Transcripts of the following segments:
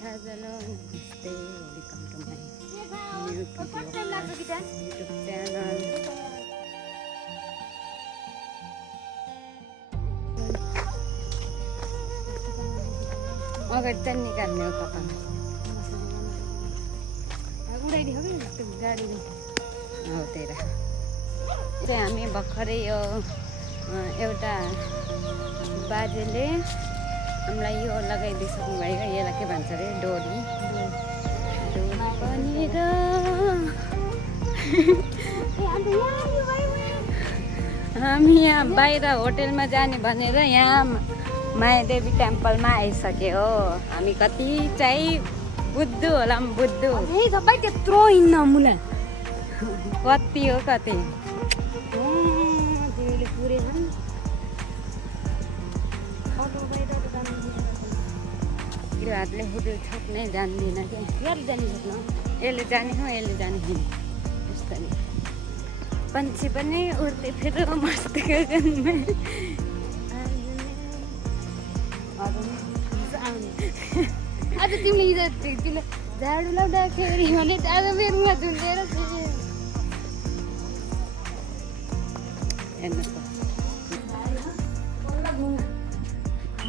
hello, namaste, welcome to my new YouTube channel. अगाडि चाहिँ निकाल्ने हो कपाल गाडीले हो त्यही चाहिँ हामी भर्खरै यो एउटा बाजेले हामीलाई यो लगाइदिइसक्नु भयो यसलाई के भन्छ अरे डोरी पनि र हामी यहाँ बाहिर होटेलमा जाने भनेर यहाँ मायादेवी टेम्पलमा आइसक्यो हो हामी कति चाहिँ बुद्धु होला बुद्धु सबै त्यत्रो हिँड्न मुला कति हो कति यो हातले हुडु छोप्नै जान्दिनँ क्या यार जानी सक्नु यसले जाने हो यसले जाने हो यस्तो नि पंछी पनि उड्दै फिर मस्त गगनमा आज तिमीले हिजो तिमीले झाडु लाउँदाखेरि भने आज मेरोमा झुन्डेर हेर्नुहोस्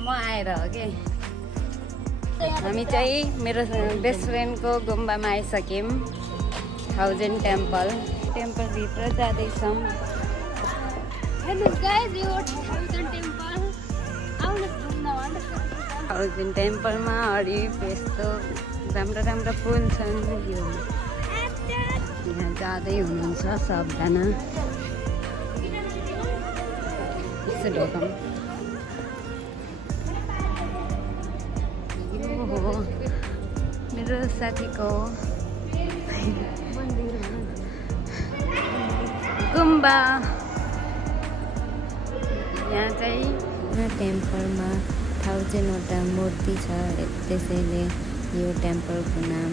म आएर हो कि हामी चाहिँ मेरो बेस्ट फ्रेन्डको गुम्बामा आइसक्यौँ 1000 टेम्पलभित्र जाँदैछौँ हेर्नुहोस् गाइस यो 1000 टेम्पल आउनुहोस् घुम्न भन्नुहोस् 1000 टेम्पलमा हरियो यस्तो राम्रो राम्रो फुल छन् यो यहाँ जाँदै हुनुहुन्छ सबजना यसो ढोकम हो मेरो साथीको गुम्बा यहाँ चाहिँ टेम्पलमा 1000वटा मूर्ति छ त्यसैले यो टेम्पलको नाम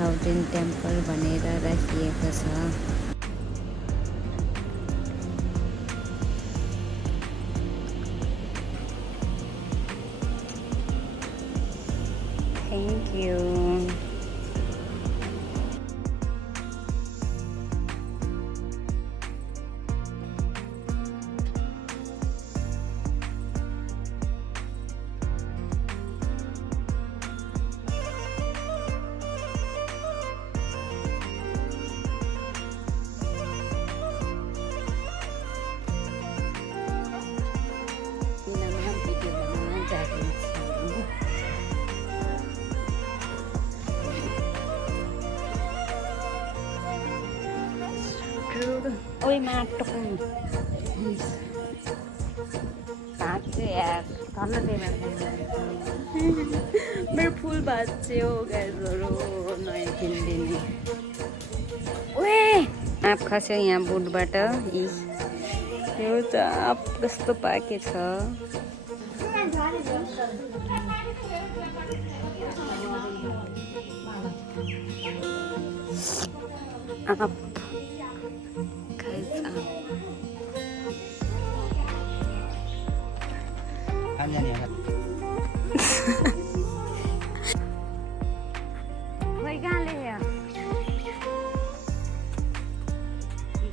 1000 टेम्पल भनेर राखिएको छ Thank you. Ôi matok बाँच्यो यार धन्न दिएन मेरो फुल बाँच्यो गाइजहरू नयाँ किनिदिने ओए आँप खस्यो यहाँ बुटबाट यो चाप कस्तो पाकेछ आँप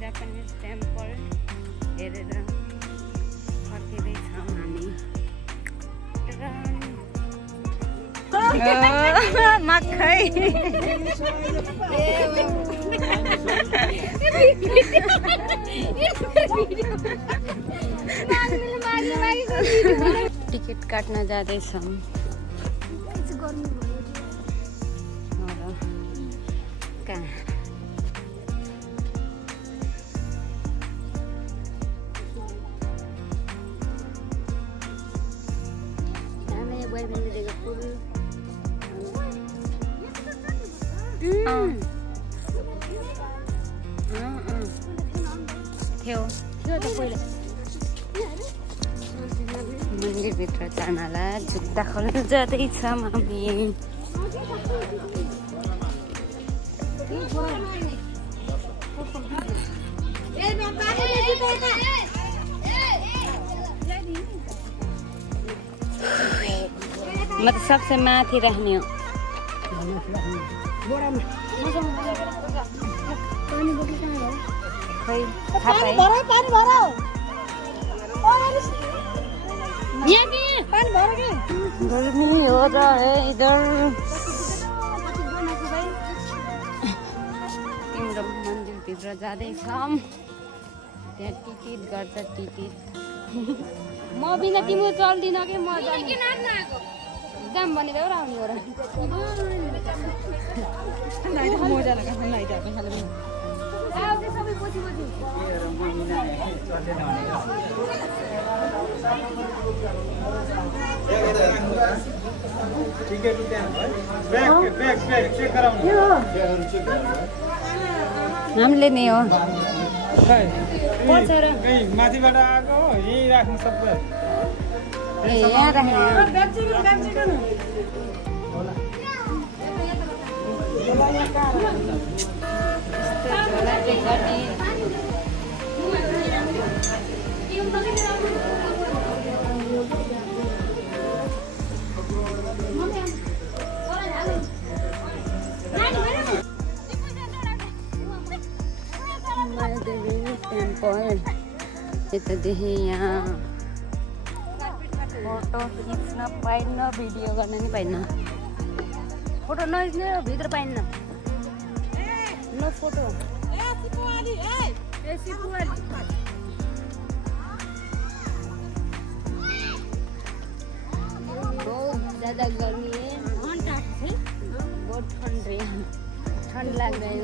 जापानिज टेम्पल हेरेर फर्किँदैछौँ हामी मकै टिकट काट्न जाँदैछौँ कहाँ थियो मन्दिरभित्र जानलाई जुत्ता खोल्न जाँदैछौँ हामी म त सबसे माथि राख्ने हो पानी बोतल कहाँ गयो? खै थाहा पाएँ। पानी भरो ये के पानी भरो के गर्मी हो र है इधर। तिम्रो मन्दिरभित्र जाँदैछौँ। त्यहाँ टिटिट गर्छ टिटिट। म बिना तिम्रो चल्दिन के म जाम भनेर हो र आउने हो र सबै पछि पछि हामीले नि हो माथिबाट आएको हो यही राख्नु सबै ए यहाँ राख्ने महादेवी टेम्पल यतादेखि यहाँ फोटो खिच्न पाइन्न भिडियो गर्न नि पाइन्न फोटो नखिच्ने भित्र पाइन्न नो फोटो बहुत ज़्यादा गर्मी है बहुत ठंड रही है ठंड लग रही है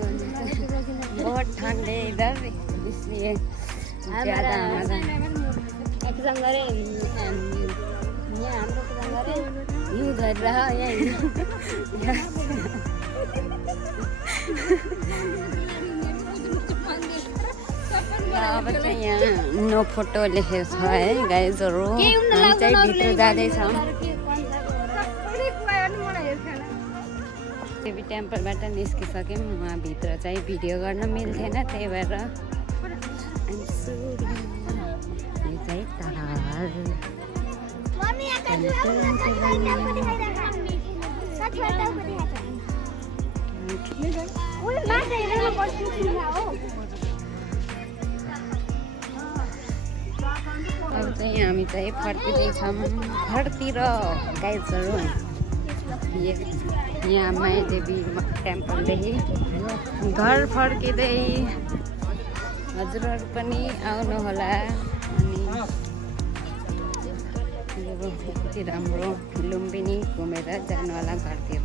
बहुत ठंड है इधर इसलिए ज़्यादा हमारा एक्जाम गरेँ यहाँ हाम्रो एक्जाम गरेँ हिउँ झरेर अब चाहिँ यहाँ नो फोटो लेखेको छ है गाइजहरू हामी चाहिँ भित्र जाँदैछौँ देवी टेम्पलबाट निस्किसक्यौँ उहाँभित्र चाहिँ भिडियो गर्न मिल्थेन त्यही भएर यो चाहिँ ताल अब चाहिँ हामी चाहिँ फर्किँदैछौँ घरतिर गाइजहरू यहाँ मायादेवी टेम्पलदेखि घर फर्किँदै हजुरहरू पनि आउनुहोला अनि यति राम्रो लुम्बिनी घुमेर जानु होला घरतिर।